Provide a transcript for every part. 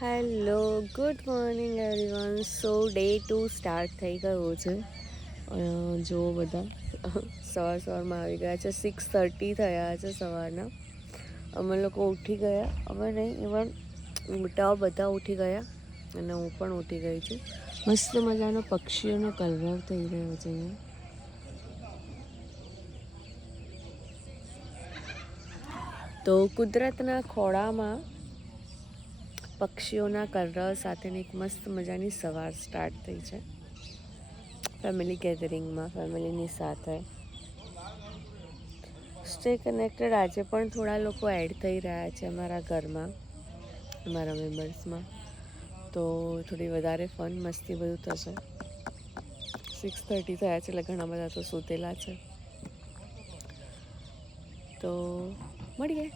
Hello good morning everyone. So day 2 start થઈ ગયો છે. જો બધા સવારમાં આવી ગયા છે. 6:30 થયા છે સવારના. અમે લોકો ઉઠી ગયા, અમે નહીં ઇવન મોટાઓ બધા ઉઠી ગયા અને હું પણ ઉઠી ગઈ છું. મસ્ત મજાનો પક્ષીઓનો કલરવ થઈ રહ્યો છે અહીંયા. તો કુદરતના ખોળામાં પક્ષીઓના કલરવ સાથેની એક મસ્ત મજાની સવાર સ્ટાર્ટ થઈ છે. ફેમિલી ગેધરિંગમાં ફેમિલીની સાથે સ્ટે કનેક્ટેડ. આજે પણ થોડા લોકો એડ થઈ રહ્યા છે અમારા ઘરમાં, અમારા મેમ્બર્સમાં. તો થોડી વધારે ફન મસ્તી બધું થશે. 6:30 થયા છે એટલે ઘણા બધા તો સૂતેલા છે. તો મળીએ.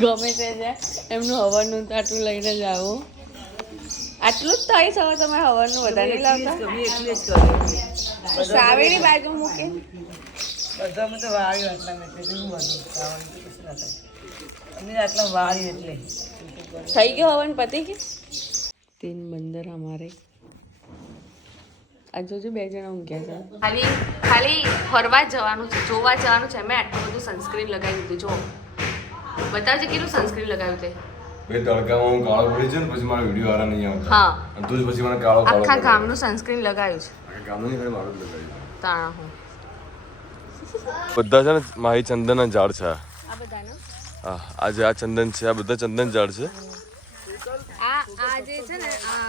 ગમે તે છે એમનું હવનનું તાટું લઈને જ આવું. આટલું જ થાય છે. હવે તમે હવનનું વધારે નહીં લાવતા? સાવેરી બાજુ મૂકે બધામાં તો વાળ્યું આટલા એટલે શું હતું આટલા વાળ્યું એટલે થઈ ગયો હવન પતી ગયું. 3 બંદર અમારે આ જોજો 2 જણા ઊંઘ્યા છે. ખાલી ફરવા જવાનું છે, જોવા જવાનું છે. મેં આટલું બધું સનસ્ક્રીન લગાવી દીધું. જો બતાવજે કેટલું સનસ્ક્રીન લગાવ્યું તે. બે તડકામાં હું કાળો પડી છે ને પછી મારો વિડિયો આરા નહીં આવતા. હા અને તું જ પછી મને કાળો આખા ગામનું સનસ્ક્રીન લગાવ્યું છે. આખા ગામનું નહીં ખાલી મારું જ લગાવ્યું. તાણા હું બધા છે ને માહી ચંદનના ઝાડ છે. આ બધાનો આજે આ ચંદન છે, આ બધા ચંદન ઝાડ છે. આ જે છે ને આ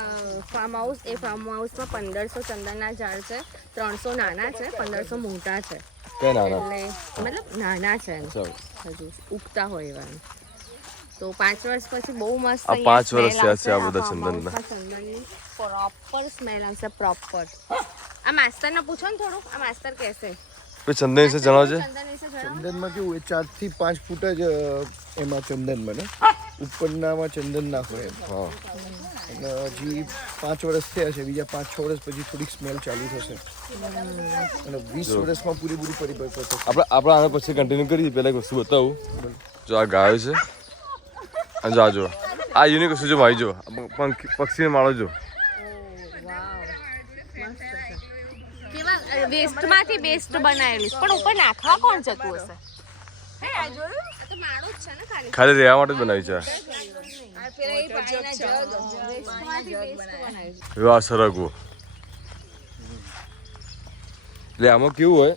ફાર્મ હાઉસ, એ ફાર્મ હાઉસમાં 1500 ચંદનના ઝાડ છે. 300 નાના છે, 1500 મોટા છે. કે નાના એટલે મતલબ નાના છે એમ, હજુ ઉગતા હોય એવા. તો 5 વર્ષ પછી બહુ મસ્ત આ 5 વર્ષ થયા છે આ બધા ચંદનના. ચંદનની પ્રોપર સ્મેલ આવશે, પ્રોપર. આ માસ્ટરને પૂછો ને થોડું, આ માસ્ટર કહેશે. ચંદન વિશે જણાવજે. ચંદનમાં કેવું 4 થી 5 ફૂટ જ એમાં ચંદન બને. ઉપરનામાં ચંદન ના હોય એમ. હા. અને હજી 5 વર્ષ થયા છે, બીજા 5-6 વર્ષ પછી થોડીક સ્મેલ ચાલુ થશે અને 20 વર્ષમાં પૂરેપૂરી પરિપક્વ થશે. આપણે આને પછી કન્ટિન્યુ કરીએ. પહેલાં એક વસ્તુ બતાવું. જો આ ગાયો છે અને જો આ જો આ યુનિક વસ્તુ જો મારી જો પક્ષીને માળો જો. વેસ્ટમાંથી બેસ્ટ બનાવેલું, પણ ઉપર નાખવા કોણ જતું હશે? ખાલી રહેવા માટે જ બનાવી છે. આ સરગવો એટલે આમાં કેવું હોય,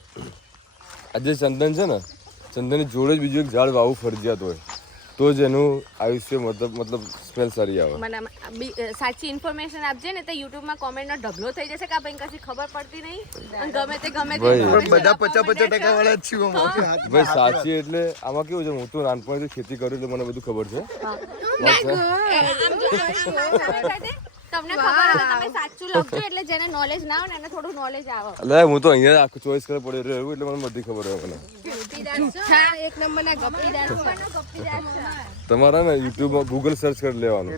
આ જે ચંદન છે ને, ચંદનની જોડે જ બીજું એક ઝાડ વાવવું ફરજિયાત હોય, તો જ એનું આયુષ્ય મતલબ સ્મેલ સારી આવે. મને સાચી ઇન્ફોર્મેશન આપજે ને તો યુટ્યુબમાં કોમેન્ટનો ઢગલો થઈ જશે કે આ ભાઈ કશી ખબર પડતી નહીં. ગમે તે બધા 50% વાળા જ છીએ ભાઈ. સાચી એટલે આમાં કેવું છે, હું તો નાનપણથી ખેતી કરું એટલે મને બધું ખબર છે. તમને ખબર હોય તો તમે સાચું લખજો, એટલે જેને નોલેજ ના હોય ને એને થોડું નોલેજ આવે. એટલે હું તો અહીંયા આખું ચોઈસ કરે પડે રહ્યું એટલે મને બધી ખબર હોય. મને એક નંબરના ગપ્પીદાર તમારા ને યુટ્યુબમાં ગૂગલ સર્ચ કરી લેવાનું.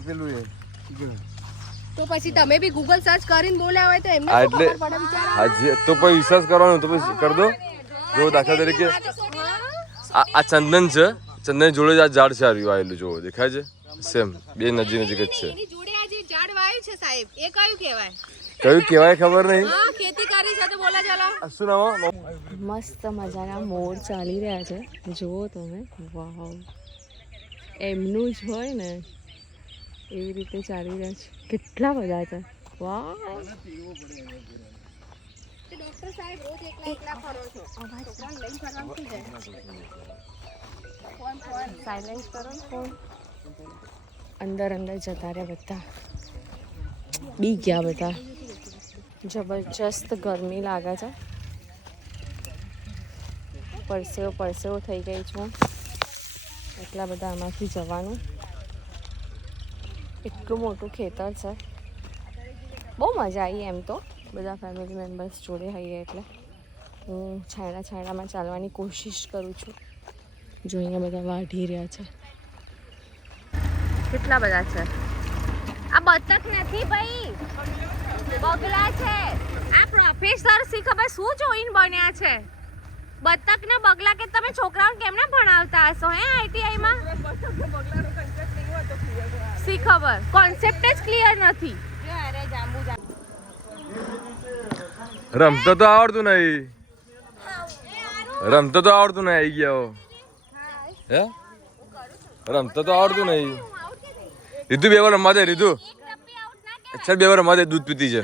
તો પછી તમે બી ગૂગલ સર્ચ કરીને બોલ્યા હોય તો એમને એટલે હાજી તો પછી વિશ્વાસ કરવાનો તો પછી કરી દો. જો દાખલા તરીકે આ ચંદન છે, ચંદન જોડે જ આ ઝાડ છે આવેલું. જો દેખાય છે સેમ, બે નજીક જ છે. ઝાડ વાવ્યું છે સાહેબ, એ કયું કહેવાય? કયું કહેવાય ખબર નહીં. ખેતી કરી છે તો બોલા ચાલો. શું નામ? મસ્ત મજાના મોર ચાલી રહ્યા છે, જુઓ તમે. વાવ, એમનું જ હોય ને એવી રીતે ચાલી રહ્યા છે. કેટલા બધા છે. વાવ. ડોક્ટર સાહેબ રોજ એકલા ફરો છો, ફોન લઈને ફરવાનું થઈ જાય. ફોન સાયલેન્ટ કરો ને ફોન. અંદર જતા રહ્યા બધા, બી ગયા બધા. જબરજસ્ત ગરમી લાગે છે. પરસેવો થઈ ગઈ છું. એટલા બધા આમાંથી જવાનું. એટલું મોટું ખેતર છે. બહુ મજા આવી એમ તો, બધા ફેમિલી મેમ્બર્સ જોડે હોઈએ એટલે. હું છાંયડામાં ચાલવાની કોશિશ કરું છું. જો અહીંયા બધા વાઢી રહ્યા છે. કેટલા બધા છે. આ બતક નથી ભાઈ, બગલા છે. આ પ્રોફેસર સી ખબર શું જોઈને બન્યા છે. બતક ને બગલા કે તમે છોકરાઓને કેમને ભણાવતા હશો હે આઈટીઆઈ માં? શી ખબર કોન્સેપ્ટ જ ક્લિયર નથી. રમતો તો આવડતું નહીં. રમતો તો આવડતું નહીં. આવી ગયા હે રમતો તો આવડતું નહીં. રીતુ બે વાર રમવા દે. રીતુ ચાલ બે વાર રમવા દે. દૂધ પીતી છે.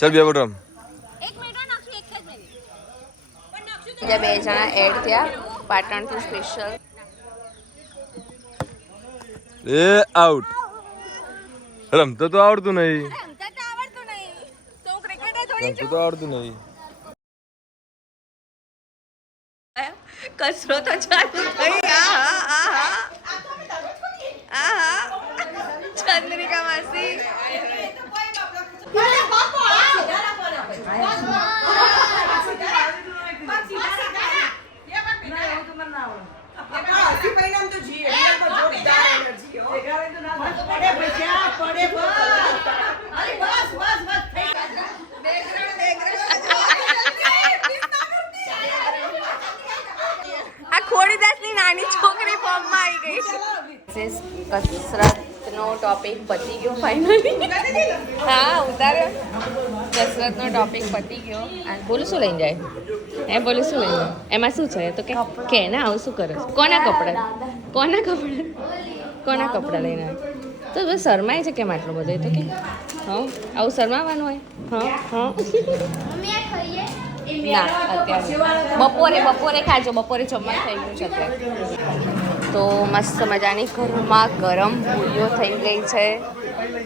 ચાલ બે વાર રમ. બીજા 2 જણા એડ થયા પાટણથી સ્પેશિયલ. એ આઉટ. રમતો તો આવડતું નહીં. રમતો તો આવડતું નહીં. કચરો તો ચાલુ થઈ. ચંદ્રિકા માસી આ ખોડીદાસની નાની છોકરી ફોર્મમાં આવી ગઈ. કસરતનો ટોપિક પતી ગયો ફાઇનલી. હા ઉતાર્યો. કસરતનો ટોપિક પતી ગયો. બોલું શું લઈને જાય? બોલું શું લઈને જાય? એમાં શું છે? તો કે ને આવું શું કરે છે? કોના કપડાં લઈને આવે? તો બસ શરમાય છે કેમ આટલું બધું? તો કે હા આવું શરમાવાનું હોય. હા ના અત્યારે બપોરે ખાજો. બપોરે જમવા થઈ ગયું છે અત્યારે. તો મસ્ત મજાની ઘરમાં ગરમ પૂરીઓ થઈ ગઈ છે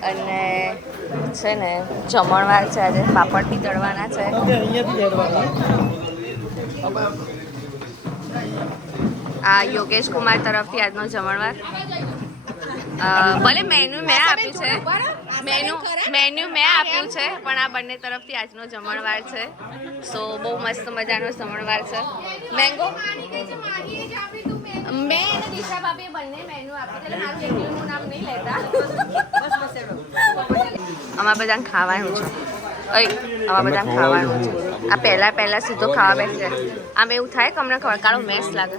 અને છે ને જમણવાર છે. આજે પાપડ બી તળવાના છે. આ યોગેશ કુમાર તરફથી આજનો જમણવાર. ભલે મેન્યુ મેં આપ્યું છે મેન્યુ મેં આપ્યું છે પણ આ બંને તરફથી આજનો જમણવાર છે. સો બહુ મસ્ત મજાનો જમણવાર છે. મેંગો મેં અને દિશા ભાભીએ બંને મેન્યુ આપ્યું એટલે મારું એકલુંનું નામ નહીં લેતા. અમારા બધાને ખાવાનું છે. અમારા બધાને ખાવાનું છે. આ પહેલા સીધો ખાવા બેસે. આમ એવું થાય કે અમને ખબર કાળો મેસ લાગે.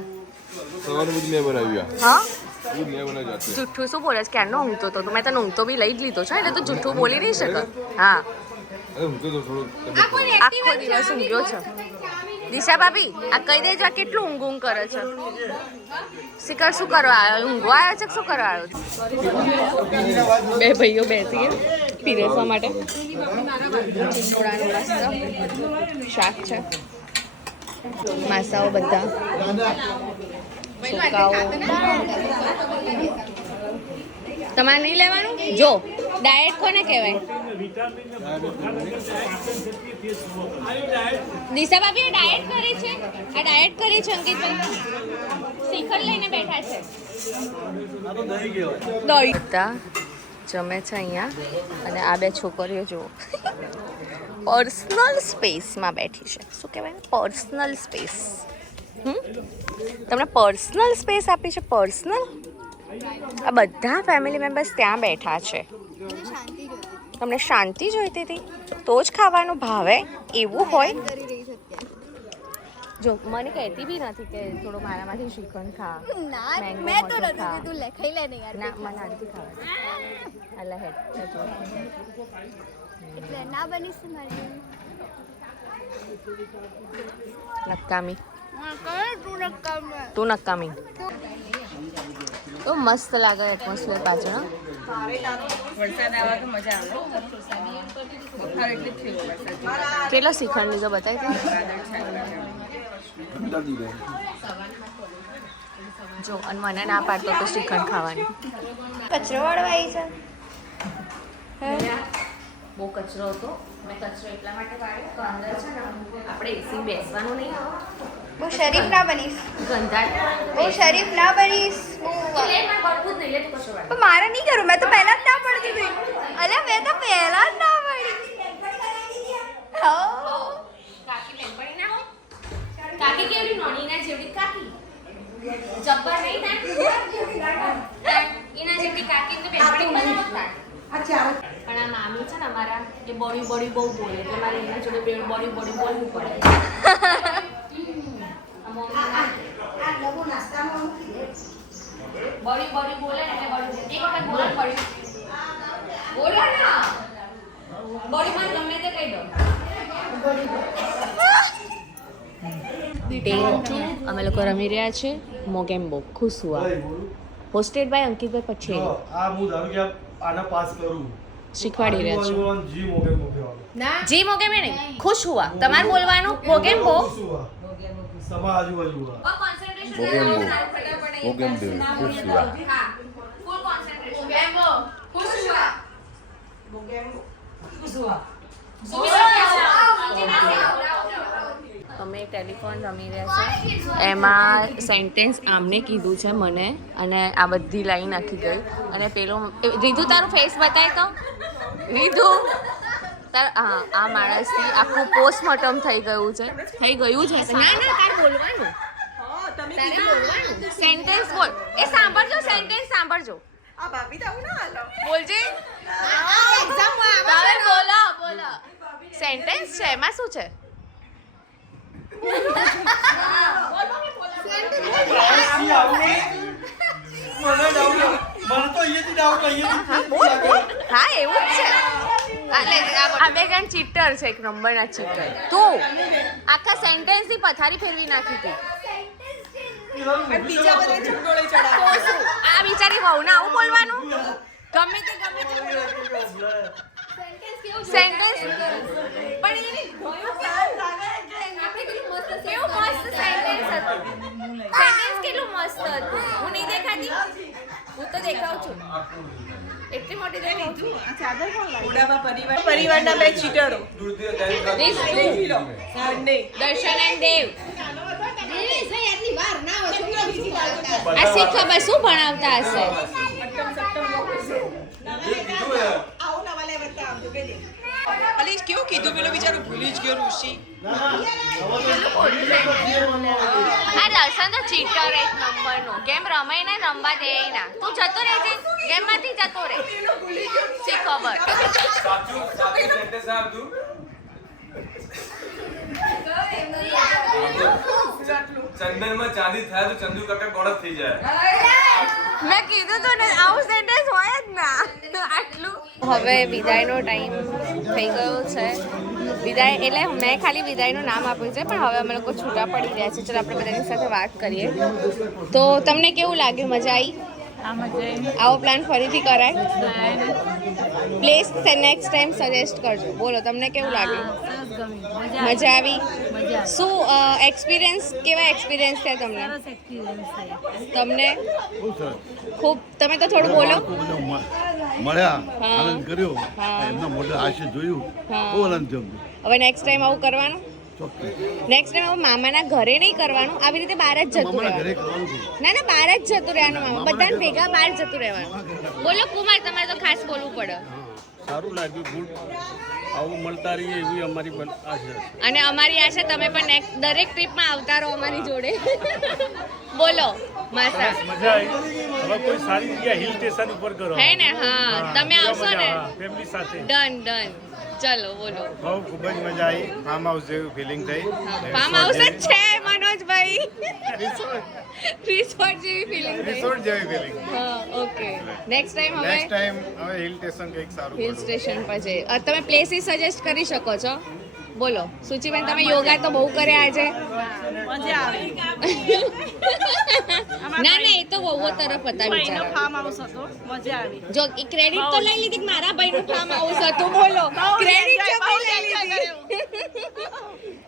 હા જુઠ્ઠું શું બોલે છે? ક્યારનો ઊંઘતો હતો. મેં તને ઊંઘતો બી લઈ જ લીધો છે એટલે તો જુઠ્ઠું બોલી નહીં શકે. હા આખો દિવસ ઊંઘ્યો છે. દિશા ભાભી આ કહી દેજો આ કેટલું ઊંઘ કરે છે. શિખર શું કરવા આવ્યો? ઊંઘવા આવ્યો છે કે શું કરવા આવ્યો? 2 ભાઈઓ બેસી પીરેસવા માટે. ચીંચોડાનું મસ્ત શાક છે. માસાઓ બધા સુકાઓ. તમારે નહીં લેવાનું? જો ડાયટ કોને કહેવાય? દિશા ભાભી આ ડાયટ કરી છે. આ ડાયટ કરી છે અંકિતભાઈ. શિખર લઈને બેઠા છે. દહીં જમે છે અહીંયા. અને આ 2 છોકરીઓ જુઓ પર્સનલ સ્પેસમાં બેઠી છે. શું કહેવાય? Personal space. તમને પર્સનલ સ્પેસ આપી છે. પર્સનલ. આ બધા ફેમિલી મેમ્બર્સ ત્યાં બેઠા છે. તમને શાંતિ જોઈતી હતી તો જ ખાવાનું ભાવે એવું હોય. જો મને કહેતી બી નથી કે થોડો મારામાંથી શ્રીખંડ ખા. મેં તો નથી તું લે ખાઈ લે ને યાર. ના મને નથી ખાવા. અલ્લા હેડ એટલે ના બની છે મારી નકામી. તું નકામી. તો મસ્ત લાગે એટમોસ્ફિયર પાછળ. વરસાદ આવે તો મજા આવે. કેટલા શ્રીખંડ લીધો બતાવી? જો અને મને ના પાડતો તો શ્રીખંડ ખાવાની. કચરો વાળવાઈ છે. બહુ કચરો હતો. મેં કચરો એટલા માટે વાળ્યો તો અંદર છે ને આપણે એસી બેસવાનું નહીં. બહુ શરીફ ના બનીશ. બહુ શરીફ ના બનીશ. પણ મારે નહીં કરું. મેં તો પહેલા જ ના પડતી હતી. અલ્યા મેં તો પહેલા જ ના પડી. કાકી બેનપણી ના હો. કાકી કેવડી નોની ના જેવડી કાકી. જબ્બર નહીં ના. એના જેવડી કાકી તો બેનપણી બનાવતા. પણ આ મામી છે ને અમારા એ બોડી બહુ બોલે એટલે મારે એના જોડે બોડી બોલવું પડે. બળી બળી બોલે ને એટલે બળી એક વખત બોલો બળી બોલો ના બળી માં ગમે તે કહી દો ડે 2 અમે લોકો રમી રહ્યા છે મોગેમ્બો ખુશ હુઆ હોસ્ટેડ બાય અંકિતભાઈ પટેલ આ હું ધારો કે આના પાસ કરું શીખવાડી રહ્યા છે જી મોગે મોગે વાળો જી મોગેમ્બો નહીં ખુશ હુઆ તમારે બોલવાનું મોગેમ્બો સમા આજુબાજુ મોગેમ્બો ખુશ હુઆ અમે ટેલિફોન રમી રહ્યા છે એમાં સેન્ટેન્સ આમને કીધું છે મને અને આ બધી લાઈન આખી ગઈ અને પેલો રીધુ તારું ફેસ બતાય તો રીધુ તાર હા આ માણસથી આખું પોસ્ટમોર્ટમ થઈ ગયું છે ના ના તાર બોલવાનું તારે બોલવાનું સેન્ટેન્સ બોલ એ સાંભળજો સેન્ટેન્સ સાંભળજો આ ભાભી તો આવું ના હાલો બોલજે તારે બોલો સેન્ટેન્સ છે એમાં શું છે હા એવું જ છે આ બે ગણ ચીટર છે એક નંબરના ચીટર તું આખા સેન્ટેન્સ ની પથારી ફેરવી નાખી હતી બીજા બધા ચૂંટોળે ચડાવે આ બિચારી વહુ ને આવું બોલવાનું ગમે તે સેન્ટેન્સ પણ કેવું મસ્ત સેન્ટેન્સ હતું સેન્ટેન્સ કેટલું મસ્ત હતું હું નહીં દેખાતી હું તો દેખાઉં છું એટલી મોટી દેખાઉં છું પરિવારના બે ચીટરો દર્શન એન્ડ દેવ આ શી ખબર શું ભણાવતા હશે અલીશ કેવું કીધું પેલો બિચારો ભૂલી જ ગયો ઋષિ આ દર્શન તો ચીટર એક નંબરનો ગેમ રમાય ને રમવા દે ના તું જતો રહેજે ગેમ માંથી જતો રહે શી ખબર ચંદન માં ચાંદી થાય તો ચંદુ કાકા ગોળસ થઈ જાય મેં કીધું તો ને આવું સેન્ટેન્સ હોય જ ના આટલું હવે વિદાયનો ટાઈમ થઈ ગયો છે વિદાય એટલે મેં ખાલી વિદાયનું નામ આપ્યું છે પણ હવે અમે લોકો છૂટા પડી રહ્યા છે ચલો આપણે બધાની સાથે વાત કરીએ તો તમને કેવું લાગ્યું મજા આવી આવો પ્લાન ફરીથી કરાય પ્લેસ નેક્સ્ટ ટાઈમ સજેસ્ટ કરજો બોલો તમને કેવું લાગ્યું મજા આવી શું એક્સપિરિયન્સ કેવા એક્સપિરિયન્સ થયા તમને ખૂબ તમે તો થોડું બોલો મળ્યા આનંદ કર્યો એમના મોઢે હાસ્ય જોયું બહુ આનંદ થયો હવે નેક્સ્ટ ટાઈમ આવું કરવાનું નેક્સ્ટ ટાઈમ આવું મામાના ઘરે નહીં કરવાનું આવી રીતે બહાર જ જતું રહેવાનું ના બહાર જ જતું રહેવાનું મામા બધાને ભેગા બહાર જતું રહેવાનું બોલો કુમાર તમારે તો ખાસ બોલવું પડે સારું લાગ્યું ગુડ આવું મળતા રહીએ એવી અમારી પણ આશા છે અને અમારી આશા તમે પણ દરેક ટ્રીપમાં આવતા રહો અમારી જોડે બોલો માસા મજા આવી હવે કોઈ સારી જગ્યા હિલ સ્ટેશન ઉપર કરો હે ને હા તમે આવશો ને ફેમિલી સાથે ડન ચલો બોલો બહુ ખૂબ જ મજા આવી ફાર્મ હાઉસ જેવી ફિલિંગ થઈ ફાર્મ હાઉસ જ છે મનોજભાઈ રિસોર્ટ જેવી ફિલિંગ થઈ રિસોર્ટ જેવી ફિલિંગ હા ઓકે નેક્સ્ટ ટાઈમ હવે હિલ સ્ટેશન કંઈક સારું હિલ સ્ટેશન પર છે તમે પ્લેસીસ સજેસ્ટ કરી શકો છો બોલો સુચિબેન તમે યોગા તો બહુ કર્યા આજે ના એ તો વહુઓ તરફ હતા બિચારા ફાર્મ હાઉસ હતો મજા આવી જો એ ક્રેડિટ તો લઈ લીધી મારા ભાઈનું ફાર્મ હાઉસ હતું બોલો ક્રેડિટ તો લઈ લીધી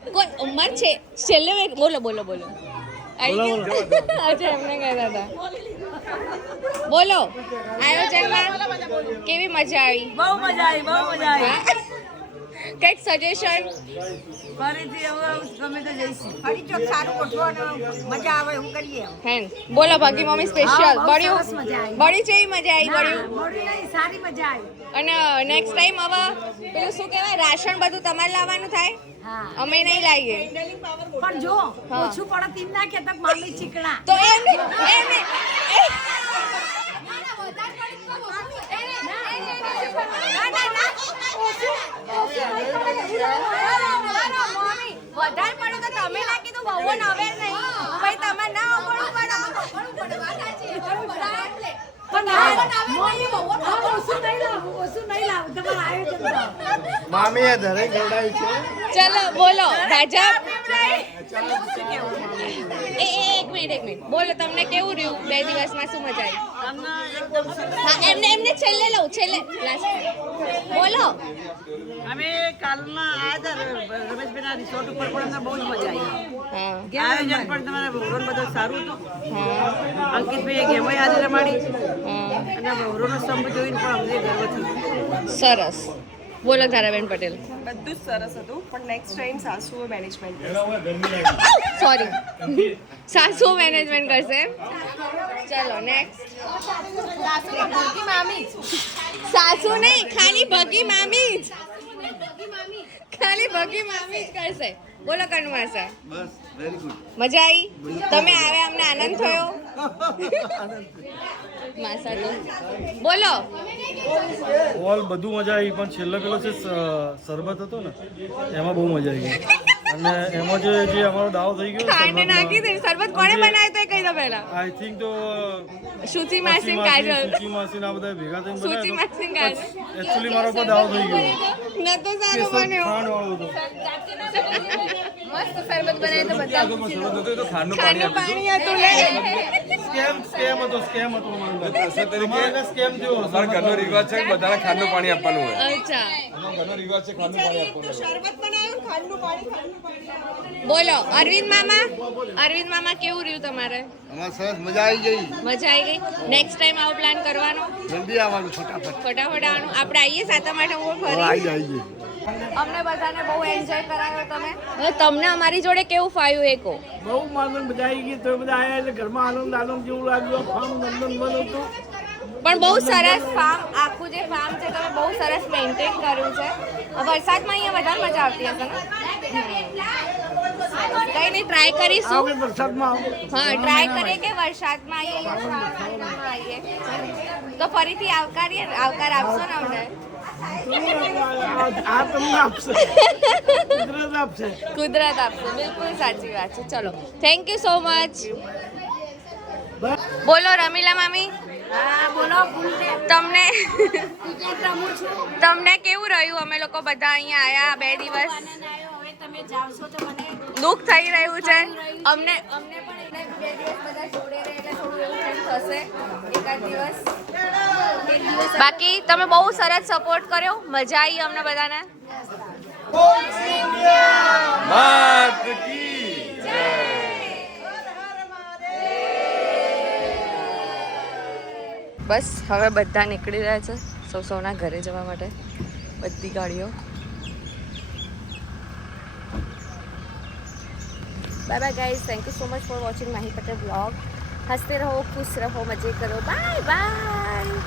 કોઈ ઉંમર છે છેલ્લે બોલો અચ્છા એમને કહેતા હતા બોલો આયોજનમાં કેવી મજા આવી બહુ મજા આવી કંઈક સજેશન ફરીથી હવે ગમે તો જઈશું ફરી ચોક સારું ગોઠવવાનું મજા આવે એવું કરીએ હે બોલો બાકી મમ્મી સ્પેશિયલ બળ્યું બળી છે મજા આવી બળ્યું સારી મજા આવી અને નેક્સ્ટ ટાઈમ હવે પેલું શું કહેવાય રાશન બધું તમારે લાવવાનું થાય અમે નહીં લાવીએ પણ જો ઓછું પડે તેમ ના કહેતા મામી ચીકણા તો વધારે પડો તો તમે ના કીધું બહુ નવેલ નહીં ભાઈ તમે ના પડો મામી એ ધરે ગવડાવી છે. ચલો બોલો ભાજપ. એક મિનિટ બોલો તમને કેવું રહ્યું 2 દિવસમાં શું મજા આવી? હા એમને છેલ્લે લઉં last. બોલો. અમે કાલના આયા હતા રમેશભાઈના રિસોર્ટ ઉપર પણ અમને બહુ જ મજા આવી. હા આયોજન પણ તમારા ભવરોન બધું સારું હતું. હા અંકિતભાઈએ ગેમો યાદ રમાડી હા અને ભવરોનો સ્તંભ જોઈને પણ અમને ગર્વ થયો. સરસ. બોલો ધારાબેન પટેલ. બધું જ સરસ હતું પણ નેક્સ્ટ ટાઈમ સાસુઓ મેનેજમેન્ટ સોરી સાસુ મેનેજમેન્ટ કરશે એમ? ચલો નેક્સ્ટ. સાસુ નહીં ખાલી ભગી મામી જ. ખાલી ભગી મામી જ કરશે. બોલો કનુમાસા. બસ વેરી ગુડ. મજા આવી? તમે આવ્યા અમને આનંદ થયો? માસા તો બોલો. ઓલ બધું મજા આવી પણ છેલ્લો પેલો જે શરબત હતો ને એમાં બહુ મજા આવી અને એમાં જે અમારો દાવ થઈ ગયો ખાંડ નાખી દે. શરબત કોણે બનાવ્યો તો કહી દો પહેલા. આઈ થિંક તો શુચિ માસી કાજલ. સુચી માસી આ બધા ભેગા થઈને શુચિ માસી કાજલ. એકચ્યુઅલી મારો પર દાવ થઈ ગયો. ન તો સારો બન્યો. ખાંડ વાળો હતો. મસ્ત શરબત બનાવ્યો તો બધા. ખાંડનું પાણી હતું લે. સ્કેમ હતો અમારા સ્કેમ થયો. અમારા ઘરનો રિવાજ છે કે બધાને ખાંડનું પાણી આપવાનું હોય. અચ્છા અમારા ઘરનો રિવાજ છે ખાંડનું પાણી આપવાનું. શરબત બનાવ્યું ખાંડનું પાણી બોલો અરવિંદ મામા કેવું રહ્યું તમારે? અમારે સરસ મજા આવી ગઈ. મજા આવી ગઈ? નેક્સ્ટ ટાઈમ આવો પ્લાન કરવાનો? જલ્દી આવવાનું ફટાફટ. ફટાફટ આવવાનું. આપણે આવીએ સાતમ આઠમ ફરી. આવી ગઈ. અમને બધાને બહુ એન્જોય કરાવ્યો તમે. હવે તમને અમારી જોડે કેવું ફાવ્યું એ કહો. બહુ આનંદ મજા આવી ગઈ. તો બધા આયા એટલે ઘરમાં આનંદ જેવું લાગ્યું. ફાર્મ નંદન બન હતું. પણ બહુ સરસ ફાર્મ આખું જે ફાર્મ છે તમે બહુ સરસ મેન્ટેન કર્યું છે. વરસાદમાં અહીંયા વધારે મજા આવતી હશે ને? કઈ નહીં ટ્રાય કરીશું. હા ટ્રાય કરીએ કે વરસાદમાં આવીએ તો ફરીથી આવકાર આપશો ને અમને? કુદરત આપશે. બિલકુલ સાચી વાત છે. ચલો થેન્ક યુ સો મચ. બોલો રમીલા મામી. તમને કેવું રહ્યું? અમે લોકો બધા અહીંયા આયા 2 દિવસ. દુઃખ થઈ રહ્યું છે અમને પણ. 2 દિવસ બધા જોડે રહે એટલે થોડું એવું થશે એકાદ દિવસ. બાકી તમે બહુ સરસ સપોર્ટ કર્યો. મજા આવી અમને બધાને. માત કી જય. બસ હવે બધા નીકળી રહ્યા છે સૌના ઘરે જવા માટે. બધી ગાડીઓ. Bye bye guys. Thank you so much for watching Mahi Patel vlog. હસતે રહો, ખુશ રહો, મજે કરો. Bye by.